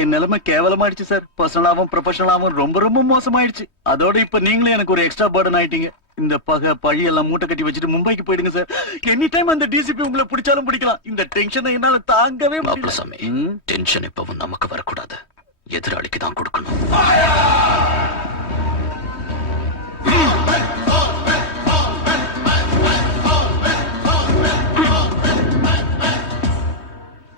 என் நிலைமை கேவலமாயிடுச்சு சார். பர்சனலாவும் ப்ரொஃபஷனலாவும் ரொம்ப ரொம்ப மோசமாயிடுச்சு. அதோட இப்ப நீங்களே எனக்கு ஒரு எக்ஸ்ட்ரா பர்டன் ஆயிட்டீங்க. இந்த பழி எல்லாம் மூட்டை கட்டி வச்சுட்டு மும்பைக்கு போயிடுங்க சார். எனி டைம் அந்த டிசிபி உங்களை பிடிச்சாலும் பிடிக்கலாம். இந்த டென்ஷனை என்னால தாங்கவே முடியல. டென்ஷன் இப்பவும் நமக்கு வரக்கூடாது, எதிராளிக்கு தான் கொடுக்கணும்.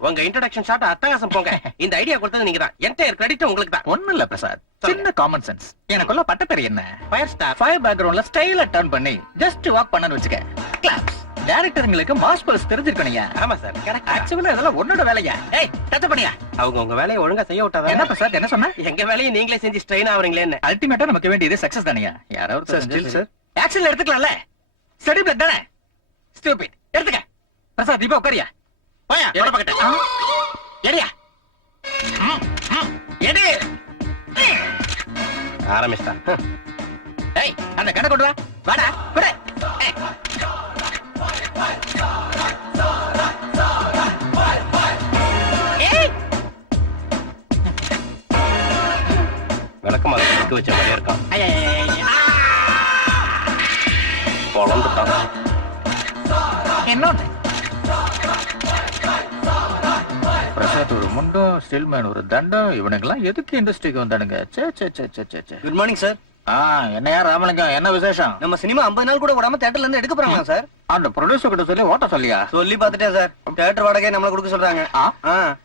உங்க இன்ட்ரோடக்ஷன் ஷாட் அட்டகாசம் போங்க. இந்த ஐடியா கொடுத்தது நீங்க தான். என்டையர் கிரெடிட் உங்களுக்கு தான். ஒண்ணும் இல்ல பிரசாத், சின்ன காமன் சென்ஸ். எனக்குள்ள பட்ட பேர் என்ன? Fire star. ஃபயர் பேக்ரவுண்ட்ல ஸ்டைலா டர்ன் பண்ணி ஜஸ்ட் வாக் பண்ணனு வெச்சுக்க. கிளாப்ஸ். டைரக்டர்களுக்கு மாஸ் பல்ஸ் தெரிஞ்சிருக்கணும்யா. ஆமா சார், கரெக்ட். ஆக்சுவலா இதெல்லாம் உன்னோட வேலையா? ஏய் டச் பண்ணியா? அவங்க உங்க வேலையை ஒழுங்கா செய்ய விட்டாதான். என்ன பிரசாத் என்ன சொன்ன? எங்க வேலையை நீங்களே செஞ்சு ஸ்ட்ரெயின் ஆவறீங்களேன்னு. அல்டிமேட்டா நமக்கு வேண்டியது சக்சஸ் தானயா? யாரோ சார் ஸ்டில் சார் ஆக்ஷன்ல எடுத்துக்கலாம்ல. ஸ்டடி பிளட் தானே. ஸ்டூபிட். எடுத்துக்க. பிரசாத் இப்போ உட்காரியா? போயா எட பக்கட்ட. எடியா. எடி. ஆரம்பிச்சா. ஏய் அந்த கண்ணை கொண்டு வா. வாடா குடு. ஏய் விளக்கமா எடுத்து வச்ச மாதிரியே இருக்கான். பொளந்துட்டான். என்னோட பிரசாத் ஒரு முண்டம், ஸ்டில்மேன் ஒரு தண்டம், இவனுங்கெல்லாம் எதுக்கு இண்டஸ்ட்ரிக்கு வந்தானுங்க? Good morning sir. என்னையா ராமலிங்கம், என்ன விசேஷம்? நம்ம சினிமா 50 நாள் கூட விடாம தியேட்டர்ல இருந்து எடுக்க போறாங்க சார். அந்த ப்ரொடியூசர் கிட்ட சொல்லி ஓட்ட சொல்லியா? சொல்லி பாத்துட்டேன் சார். தியேட்டர் வாடகை நம்மள கொடுக்க சொல்றாங்க.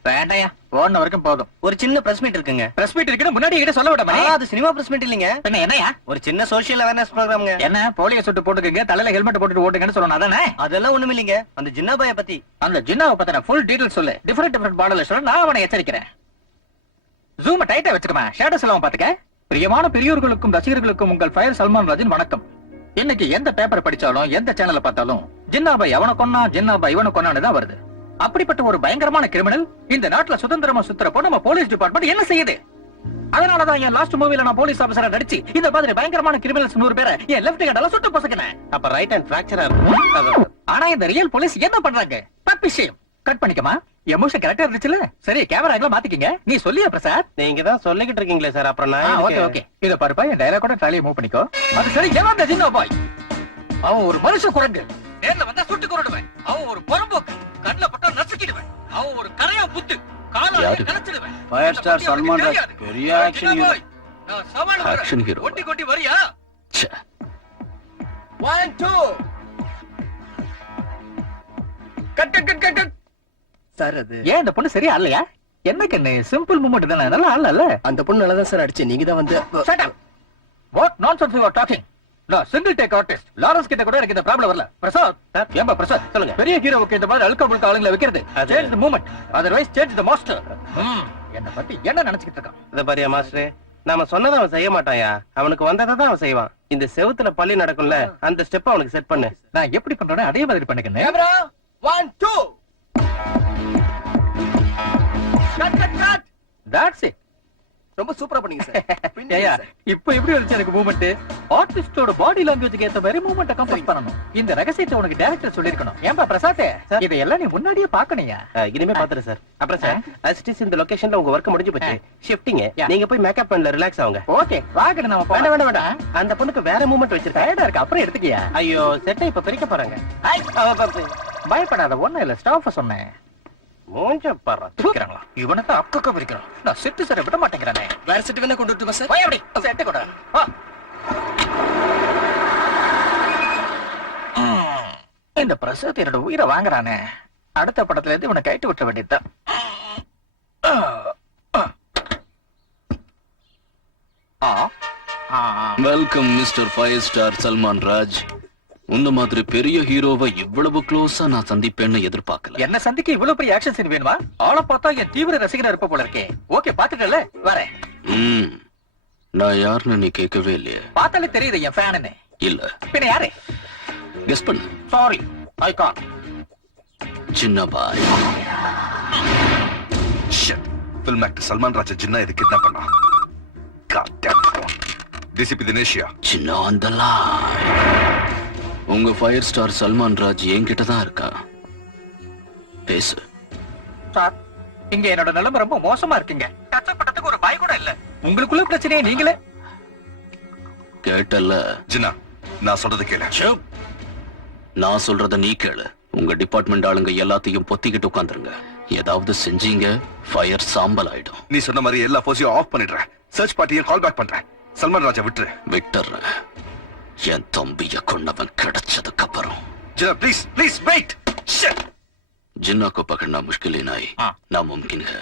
வேண்டாயா, ஓடுன வரைக்கும் போதும். ஒரு சின்ன பிரஸ் மீட் இருக்குங்க. பிரஸ் மீட் இருக்குன்னு முன்னாடி கிட்ட சொல்ல விடாம. அது சினிமா பிரஸ் மீட் இல்லீங்க. என்ன என்னையா? ஒரு சின்ன சோஷியல் அவேர்னஸ் ப்ரோகிராம்ங்க. என்ன போலியோ சுட்டு போட்டுக்கங்க, தலையில ஹெல்மெட் போட்டுட்டு ஓட்டுங்கன்னு சொல்லணும் அதானே? அதெல்லாம் ஒண்ணும் இல்லீங்க. அந்த ஜின்னாபாய பத்தி. அந்த ஜின்னாவை பத்தின ஃபுல் டீடைல் சொல்லு. டிஃபரெண்ட் மாடல்ல சொல்ல, நான் அவனை எச்சரிக்கிறேன். ஜூம் டைட்டா வச்சுக்கமா, ஷேடோஸ் எல்லாம் பாத்துக்க. பிரியமான பெரியோர்களுக்கும் ரசிகர்களுக்கும் உங்கள் ஃபயர் சல்மான் ராஜின் வணக்கம். இன்னைக்கு எந்த பேப்பர் படிச்சாலும் எந்த சேனல்ல பார்த்தாலும் ஜின்னாபாய் அவனை கொன்னா, ஜின்னாபாய் இவனை கொன்னான்னு தான் வருது. அப்படிப்பட்ட ஒரு பயங்கரமான கிரிமினல் இந்த நாட்டுல சுதந்திரமா சுத்துறப்போ நம்ம போலீஸ் டிபார்ட்மெண்ட் என்ன செய்யுது? அதனாலதான் என் லாஸ்ட் மூவில நான் போலீஸ் ஆபீசரா நடிச்சு இந்த மாதிரி பயங்கரமான கிரிமினல்ஸ் 100 பேரை என் லெஃப்ட் ஹேண்டால சுட்டு பொசுக்கினேன். அப்ப ரைட் ஹேண்ட் பிராக்சரா இருக்கும். ஆனா இந்த ரியல் போலீஸ் என்ன பண்றாங்க? விஷயம் கட் பண்ணிக்கமா. எமோஷன் கரெக்டா இருந்துச்சுல? சரி கேமரா எல்லாம் மாத்திக்கங்க. நீ சொல்லியா பிரசாத்? நீங்க தான் சொல்லிக்கிட்டு இருக்கீங்களே சார். அப்புறம் நான் ஓகே ஓகே. இத பாருப்பா, என் டயலாக் கூட ட்ராலியை மூவ் பண்ணிக்கோ. அது சரி. எவன் அந்த ஜின்னா பாய்? அவன் ஒரு மனுஷ குரங்கு. நேர்ல வந்தா சுட்டு கொன்னுடுவேன். அவன் ஒரு புறம்போக்கு. கண்ணுல பட்டா நசுக்கிடுவேன். அவன் ஒரு கரையா புத்து. காலால கலச்சிடுவேன். ஃபயர் ஸ்டார் சல்மான் ராஜ் பெரிய ஆக்ஷன் ஹீரோ. நான் சவால் ஆக்ஷன் ஹீரோ. கொட்டி கொட்டி வரியா? 1 2 cut cut cut cut. Sir அது ஏன் அந்த பொண்ணு சரியா இல்லையா? என்ன கண்ணு, சிம்பிள் மூமெண்ட் தானே, நல்லா ஆளல. அந்த பொண்ணு நல்லா தான் சார் அடிச்சு. நீங்க தான் வந்து Shut up. What nonsense you are talking? நான் சிங்கிள் டேக் ஆர்டிஸ்ட். லாரன்ஸ் கிட்ட கூட எனக்கு இந்த ப்ராப்ளம் வரல. பிரசாத், ஏம்பா பிரசாத் சொல்லுங்க. பெரிய ஹீரோவுக்கு இந்த மாதிரி அல்கா புல்கா ஆளுங்களை வைக்கிறது. Change the moment, otherwise change the master. என்ன பத்தி என்ன நினைச்சிட்டு இருக்கான்? இத பாரியா மாஸ்டர், நாம சொன்னதை அவன் செய்ய மாட்டாயா. அவனுக்கு வந்ததை தான் அவன் செய்வான். இந்த செவுத்துல பள்ளி நடக்கும்ல, அந்த ஸ்டெப் அவனுக்கு செட் பண்ணு. நான் எப்படி பண்றேனோ அதே மாதிரி பண்ணுங்க. Camera 1 2 cut cut cut. That's it. ரொம்ப சூப்பரா பண்ணீங்க சார். ஏயா இப்போ எப்படி வந்துச்சு எனக்கு மூமெண்ட்? ஆர்டிஸ்டோட பாடி லாங்குவேஜ்க்கு ஏத்த மாதிரி மூமெண்ட்ட கம்போஸ் பண்ணனும். இந்த ரகசியத்தை உனக்கு டைரக்டர் சொல்லிருக்கணும். ஏன்பா பிரசாத், இதெல்லாம் நீ முன்னாடியே பாக்கணையா? இனிமே பாத்துறேன் சார். அப்புறம் சார், அசிஸ்டன்ட் இந்த லொகேஷன்ல உங்க வர்க் முடிஞ்சு போச்சு. ஷிஃப்டிங். நீங்க போய் மேக்கப் பண்ணல ரிலாக்ஸ் ஆவுங்க. ஓகே வாங்க நம்ம போலாம். வேண்டாம் வேண்டாம் வேண்டாம். அந்த பொண்ணுக்கு வேற மூமெண்ட் வச்சிருக்கேன். டயர்டா இருக்கு, அப்புறம் எடுத்துக்கியா? ஐயோ செட்டை இப்ப பிரிக்க போறாங்க. பயப்படாத, ஒண்ணு இல்ல, ஸ்டாஃப் சொன்னேன். மூஞ்ச பாரு. தூக்குறாங்களா? இவனை தான் அக்கக்க பிரிக்கிறான். நான் செட்டு சரி விட மாட்டேங்கிறானே. வேற செட் வேணா கொண்டு வரட்டுமா சார்? போய் அப்படி செட்டு கொடு. வா. இந்த பிரசாத் என்னோட உயிரை வாங்குறானே. அடுத்த படத்துல இருந்து இவனை கைட்டு விட்ட வேண்டியதுதான். Welcome mister fire star Salman Raj. உன்ன மாதிரி பெரிய ஹீரோவை இவ்வளவு க்ளோஸா நான் சந்திப்பேன்னு எதிர்பார்க்கல. என்ன சந்திக்க இவ்வளவு பெரிய ஆக்ஷன் சீன் வேணுமா? ஆளை பார்த்தா என் தீவிர ரசிகனா இருப்ப போல இருக்கே. ஓகே பாத்துட்டல, வரேன். நான் யாருன்னு நீ கேட்கவே இல்லையே. பார்த்தாலே தெரியுது என் ஃபேன்னு. இல்ல பின்ன யாரு? கெஸ் பண்ணு. Sorry I can't. Jinnabhai. Shit. Film actor Salman Raj Jinna இது கிட்னாப் பண்ணா. God damn it. டிசிபி தினேஷியா. Jinna on the line. உங்க ஃபயர் ஸ்டார் சல்மான் ராஜ் என்கிட்ட தான் இருக்கா. பேசு. சார், இங்க என்னோட நிலைமை ரொம்ப மோசமா இருக்குங்க. கஷ்டப்பட்டதுக்கு ஒரு பாய் கூட இல்ல. உங்களுக்குள்ள பிரச்சனையே நீங்களே. கேட்டல்ல? ஜின்னா, நான் சொல்றது கேளு. சப். நான் சொல்றத நீ கேளு. உங்க டிபார்ட்மெண்ட் ஆளுங்க எல்லாத்தையும் பொத்திக்கிட்டு உட்காந்துருங்க. ஏதாவது செஞ்சீங்க ஃபயர் சாம்பல் ஆயிடும். நீ சொன்ன மாதிரி எல்லா போர்ஸையும் ஆஃப் பண்ணிடுறேன். சர்ச் பார்ட்டியை கால் பேக் பண்றேன். சல்மான் ராஜா விட்டுரு. விட்டுறேன். என் தம்பிய கொண்டவன் கிடைச்சதுக்கு அப்புறம். Jinna, please please wait. Jinna को पकड़ना मुश्किल ही नहीं, नामुमकिन है.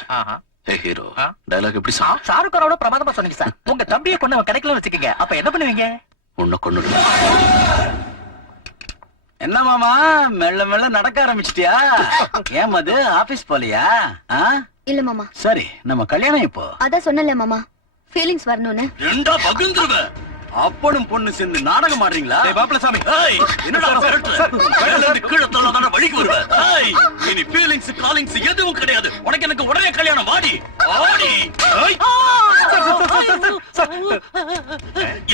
हे हीरो, हाँ? डायलॉग எப்படி சொன்ன? ஷாருக் கானோட பிரமாதமா சொன்னீங்க சார். உங்க தம்பியை கொண்டவன் கிடைக்கலன்னு வச்சுக்கீங்க, அப்ப என்ன பண்ணுவீங்க? உன்னை கொன்னுடு. என்ன மாமா மெல்ல மெல்ல நடக்க ஆரம்பிச்சிட்டியா? ஏன் அது ஆபீஸ் போலியா? இல்ல மாமா. சரி, நம்ம கல்யாணம் இப்போ. அதான் சொன்னல மாமா, ஃபீலிங்ஸ் வரணும்னு. ரெண்டா பகுந்துருவ. அப்பனும் பொண்ணு சேர்ந்து நாடகம் ஆடுறீங்களா? டேய் மாப்பிளசாமி, ஏய், என்னடா மிரட்டுற? மேல இருந்து கீழ தள்ளதான வழிக்கு வருவ. ஏய், இனி ஃபீலிங்ஸ் காலிங்ஸ் எதுவும் கிடையாது. உனக்கு எனக்கு உடனே கல்யாணம். வாடி வாடி. ஏய்.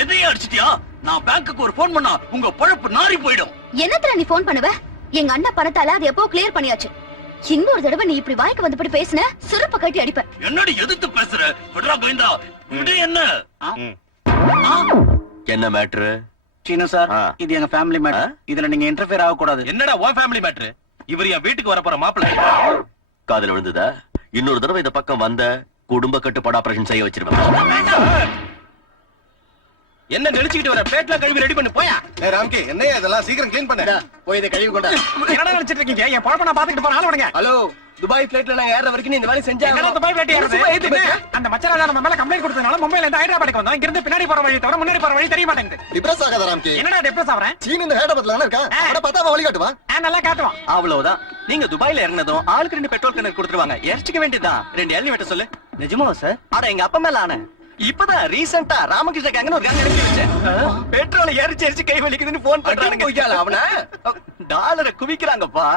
எதையே அடிச்சிட்டியா? நான் பேங்க்குக்கு ஒரு போன் பண்ணா உங்க பழப்பு நாறி போயிடும். என்னத்துல நீ போன் பண்ணுவ? எங்க அண்ணா பணத்தால அது எப்போ கிளியர் பண்ணியாச்சு. இன்னொரு தடவை நீ இப்படி வாய்க்கு வந்தபடி பேசுன, சிறப்ப கட்டி அடிப்ப. என்னடி எதிர்த்து பேசுற? விடுறா கோவிந்தா. விடு. என்ன என்ன மேட்ரு? சீனு சார், இது எங்க ஃபேமிலி மேட்டர். இதுல நீங்க இன்டர்ஃபியர் ஆக கூடாது. என்னடா உன் ஃபேமிலி மேட்ரு? இவர் என் வீட்டுக்கு வர போற மாப்பிள்ளை. காதுல விழுந்ததா? இன்னொரு தடவை இந்த பக்கம் வந்த குடும்ப கட்டுப்பாடு ஆபரேஷன் செய்ய வச்சிருவேன். என்ன நெளிச்சுக்கிட்டு வர? பிளேட்லாம் கழுவி ரெடி பண்ணு போயா. ஏய் ராம்கி, என்னையா இதெல்லாம் சீக்கிரம் க்ளீன் பண்ணு. போய் இதை கழுவி கொண்டா. என்னடா நினைச்சிட்டு இருக்கீங்க? என் பழப்ப நான் பாத்துக்கிட்டு போறேன். ஆள விடுங்க. ஹலோ, துபாய் பிளைட்ல நான் ஏற வரைக்கும் நீ இந்த வேலைய செஞ்சா? என்னடா துபாய் பிளைட் ஏறுது? அந்த மச்சராஜா நம்ம மேல கம்ப்ளைண்ட் கொடுத்ததுனால மும்பைல இருந்து ஹைதராபாத்துக்கு வந்தோம். இங்க இருந்து பின்னாடி போற வழி தவிர முன்னாடி போற வழி தெரிய மாட்டேங்குது. டிப்ரஸ் ஆகாத ராம்கி. என்னடா டிப்ரஸ் ஆவறேன்? சீன் இந்த ஹைதராபாத்ல தான இருக்கா? அட பார்த்தா அவன் வழி காட்டுவா. நல்லா காட்டுவான். அவ்வளவுதான். நீங்க துபாய்ல இறங்குனதும் ஆளுக்கு 2 பெட்ரோல் கேன் கொடுத்துருவாங்க. எரிச்சிக்க வேண்டியதுதான். 2 எண்ணெய் வெட்ட சொல்லு. நிஜமா சார்? அட எங்க அப்பா மேல ஆன. இப்பதான் ரீசெண்டா ராமகிருஷ்ண கேங்கன்னு ஒரு கேங் அனுப்பி வச்சேன். பெட்ரோல் எரிச்சு கை வலிக்குதுன்னு போன் பண்றானுங்க. அவன டாலரை குவிக்கிறாங்கப்பா.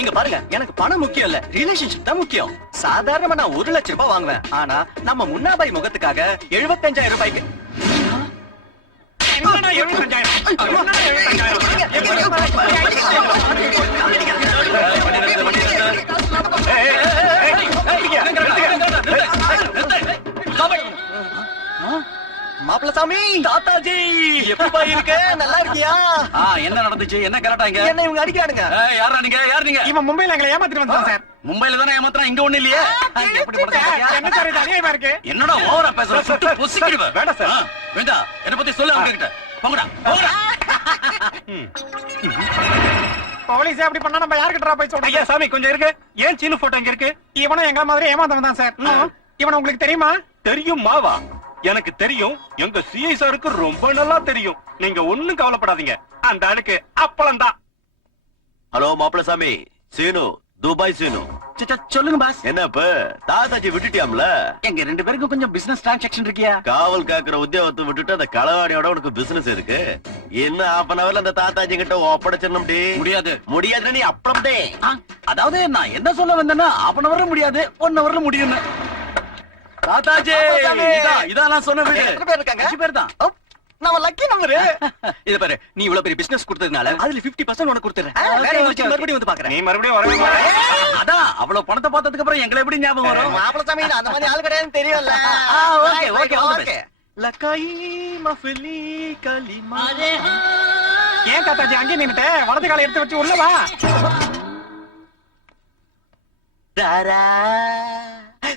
இங்க பாருங்க, எனக்கு பணம் முக்கியம் இல்ல, ரிலேஷன்ஷிப் தான் முக்கியம். சாதாரணமா நான் 1 லட்சம் ரூபாய் வாங்குவேன். ஆனா நம்ம முன்னாபாய் முகத்துக்காக 75,000 ரூபாய்க்கு. என்னடா 75,000? மாப்பிளசாமி, தாத்தாஜி எப்படிப்பா இருக்க? நல்லா இருக்கியா? என்ன நடந்துச்சு? என்ன கரெக்டாங்க? என்ன இவங்க அடிக்கிறானுங்க? யாரா நீங்க? யார் நீங்க? இவன் மும்பைல எங்களை ஏமாத்திட்டு வந்தான் சார். மும்பைல தானே ஏமாத்துறான், இங்க ஒண்ணு இல்லையே. எப்படி படுத்துறீங்க? என்ன சார் இது அநியாயமா இருக்கு? என்னடா ஓவரா பேசுற? சுட்டு பொசிக்கிடுவேன். வேண்டாம் சார். வேண்டா, என்ன பத்தி சொல்லு அவங்க கிட்ட. போங்கடா போங்கடா. போலீஸ் அப்படி பண்ணா நம்ம யார்கிட்ட போய் சொல்றோம்? ஐயா சாமி கொஞ்சம் இருக்கு. ஏன் சீனு போட்டோ இங்க இருக்கு? இவனும் எங்க மாதிரி ஏமாந்தவன் தான் சார். இவனை உங்களுக்கு தெரியுமா? தெரியும் மாவா, எனக்கு தெரியும். எங்க சிஐ சாருக்கு ரொம்ப நல்லா தெரியும். நீங்க ஒண்ணும் கவலைப்படாதீங்க. அந்த ஆளுக்கு அப்பளம் தான். ஹலோ மாப்பிளசாமி, சீனு, துபாய் சீனு. சொல்லுங்க பாஸ். என்ன இப்ப தாத்தாஜி விட்டுட்டியாம்ல? எங்க 2 பேருக்கும் கொஞ்சம் பிசினஸ் டிரான்சாக்ஷன் இருக்கியா? காவல் காக்குற உத்தியோகத்தை விட்டுட்டு அந்த களவாடியோட உனக்கு பிசினஸ் இருக்கு. என்ன 1/2 hourல அந்த தாத்தாஜி கிட்ட ஒப்படைச்சிடணும். முடியாது. முடியாது, நீ அப்பளம்டே. அதாவது நான் என்ன சொல்ல வந்தேன்னா 1/2 hourல முடியாது, 1 hourல முடியும். தாத்தாஜி, இதான் நான் சொன்ன வீடு. எத்தனை பேர் இருக்காங்க? 5 பேர் தான். நம்ம லக்கி நம்பர். இத பாரு, நீ இவ்வளவு பெரிய பிசினஸ் கொடுத்ததுனால அதுல 50% உனக்கு கொடுத்துறேன். மறுபடியும் வந்து பாக்குறேன். நீ மறுபடியும் வரவே மாட்டே. அதான் அவ்வளவு பணத்தை பார்த்ததுக்கு அப்புறம் எங்களை எப்படி ஞாபகம் வரும்? மாப்பிளசாமி அந்த மாதிரி ஆள் கிடையாதுன்னு தெரியும்ல. Okay okay okay. லக்காயி மஃபிலி கலிமா. ஏன் தாத்தாஜி அங்கே நின்னுட்டு வலது காலை எடுத்து வச்சு உள்ள வா. தாரா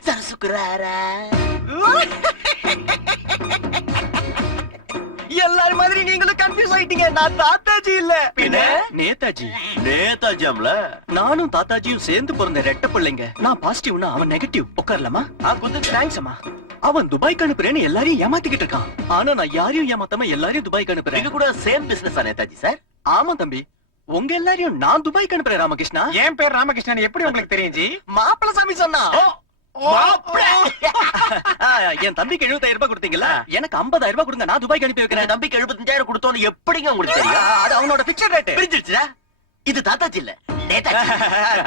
சரசுக்குராரா. எல்லாரும் மாதிரி நீங்களும் கன்ஃபியூஸ் ஆயிட்டீங்க. நான் தாத்தாஜி இல்ல, பின்ன நேதாஜி. நேதாஜியாம்ல? நானும் தாத்தாஜியும் சேர்ந்து பிறந்த ரெட்ட பிள்ளைங்க. நான் பாசிட்டிவ்னா அவன் நெகட்டிவ். உட்காரலாமா? கொஞ்சம் தேங்க்ஸ் அம்மா. அவன் துபாய்க்கு அனுப்புறேன்னு எல்லாரையும் ஏமாத்திக்கிட்டு இருக்கான். ஆனா நான் யாரையும் ஏமாத்தாம எல்லாரையும் துபாய்க்கு அனுப்புறேன். எங்க கூட சேம் பிசினஸ் நேதாஜி சார்? ஆமா தம்பி, உங்க எல்லாரையும் நான் துபாய்க்கு அனுப்புறேன் ராமகிருஷ்ணா. என் பேர் ராமகிருஷ்ணன் எப்படி உங்களுக்கு தெரியும் ஜி? மாப்பிளசாமி சொன்னா. என் தம்பிக்கு 75,000 ரூபாய் கொடுத்தீங்களா? எனக்கு 50,000 ரூபாய் கொடுங்க, நான் துபாய்க்கு அனுப்பி வைக்கிறேன். தம்பிக்கு 75,000 கொடுத்தோன்னு எப்படிங்க உங்களுக்கு தெரியும்? அது அவனோட பிக்சர் ரேட். பிரிஞ்சிருச்சா? இது தாத்தாஜி இல்ல, நேதாஜி.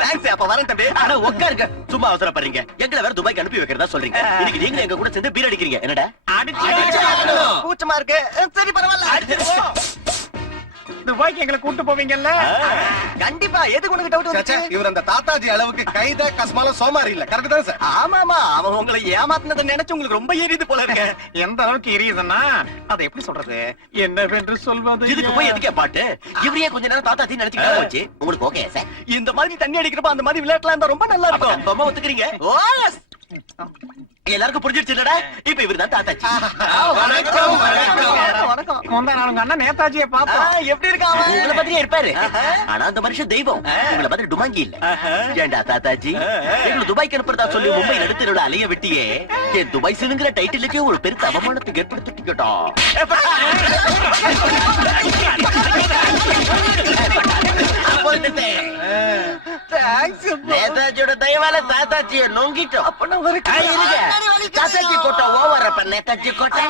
தேங்க்ஸ், அப்ப வரேன் தம்பி. ஆனா உட்காருங்க, சும்மா அவசரப்படுறீங்க. எங்களை வேற துபாய்க்கு அனுப்பி வைக்கிறதா சொல்றீங்க. இன்னைக்கு நீங்க எங்க கூட சேர்ந்து பீர் அடிக்கிறீங்க. என்னடா கூச்சமா இருக்கு. சரி பரவாயில்ல, அடிச்சிருவோம். துபாய்க்கு எங்களை கூட்டு போவீங்கல்ல? கண்டிப்பா எதுக்கு உனக்கு டவுட் வந்துச்சு? இவர் அந்த தாத்தாஜி அளவுக்கு கைத கஸ்மால சோமாரி இல்ல கரெக்ட் தான் சார் ஆமாமா அவன் உங்களை ஏமாத்தினதை நினைச்சு உங்களுக்கு ரொம்ப எரியுது போல இருக்கு. எந்த அளவுக்கு எரியுதுன்னா அதை எப்படி சொல்றது, என்னவென்று சொல்வது? இதுக்கு போய் எதுக்கே பாட்டு இவரையே கொஞ்ச நேரம் தாத்தாச்சி நினைச்சுக்கிட்டா வச்சு உங்களுக்கு ஓகே சார் இந்த மாதிரி தண்ணி அடிக்கிறப்ப அந்த மாதிரி விளையாட்டுலாம் இருந்தா ரொம்ப நல்லா இருக்கும். கன்ஃபார்மா ஒத்துக்கிறீங்க ஓ எஸ். எல்லாருக்கும் புரிஞ்சிருச்சு இல்லடா இப்ப இவர்தான் தாத்தாச்சி வணக்கம் வணக்கம். முந்தா நாள் உங்க அண்ணன் நேதாஜியை பார்த்தோம். எப்படி இருக்கான் உங்களை மாதிரியே இருப்பாரு ஆனா அந்த மனுஷன் தெய்வம் உங்களை மாதிரி டுமாங்கி இல்ல ஏண்டா தாத்தாஜி எங்களை துபாய்க்கு அனுப்புறதா சொல்லி மும்பை நடுத்தரோட அலைய வெட்டியே என் துபாய் சிலுங்கிற டைட்டிலுக்கே ஒரு பெருத்த அவமானத்துக்கு ஏற்படுத்திட்டா நேதாஜியோட தயவால தாத்தாச்சிய நொங்கிட்டோம் தாத்தாச்சி கோட்டா ஓவர் அப்ப நேதாஜி கோட்டா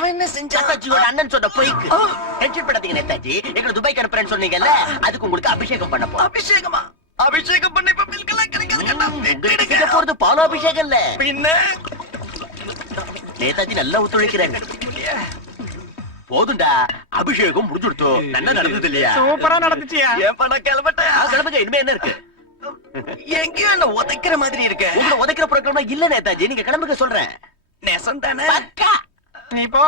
தாத்தாச்சியோட அண்ணன் சொன்ன பொய்க்கு டென்ஷன் படாதீங்க நேதாஜி எங்களை துபாய்க்கு அனுப்புறேன்னு சொன்னீங்கல்ல அதுக்கு உங்களுக்கு அபிஷேகம் பண்ண போறோம். அபிஷேகமா? அபிஷேகம் பண்ண இப்ப மில்கெல்லாம் கிடைக்காது. உங்களுக்கு செய்ய போறது பாலாபிஷேகம் இல்ல பின்ன நேதாஜி நல்லா ஒத்துழைக்கிறாங்க போதுண்டா அபிஷேகம் முடிஞ்சுடுத்தோ நல்லா நடந்தது இல்லையா சூப்பரா நடந்துச்சியா? ஏன் பண்ண கிளம்பட்டேன் கிளம்புங்க இனிமே என்ன இருக்கு எங்கேயும் என்ன உதைக்கிற மாதிரி இருக்கு. உங்களை உதைக்கிற ப்ரோக்ராம் இல்ல நேதாஜி நீங்க கிளம்புங்க சொல்றேன் நெசம் தானே? நீ போ.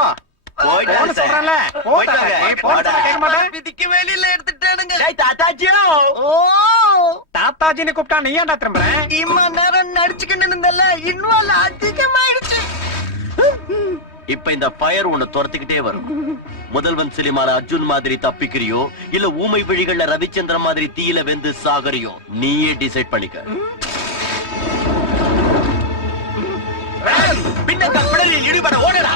போயிட்டு போன்னு சார். சொல்றேன்ல. போயிட்டு போடா. வாங்க. நீ போன்னு சொன்னா கேட்க மாட்டேன். விதிக்கு வெளியில எடுத்துட்டானுங்க. டேய் தாத்தாச்சியோ ஓ தாத்தாஜின்னு கூப்பிட்டா நீ ஏன்டா திரும்புற? இம்மா நேரம் நடிச்சுக்கிட்டு இருந்தல இன்வால்வ் அதிகமாயிடுச்சு. இப்ப இந்த ஃபயர் உன்னை துரத்துக்கிட்டே வரும் முதல்வன் சினிமால அர்ஜுன் மாதிரி தப்பிக்கிறியோ இல்ல ஊமை விழிகள்ல ரவிச்சந்திரன் மாதிரி தீயில வெந்து சாகறியோ நீயே டிசைட் பண்ணிக்க பின்ன கப்பலில் இடிபட ஓடடா.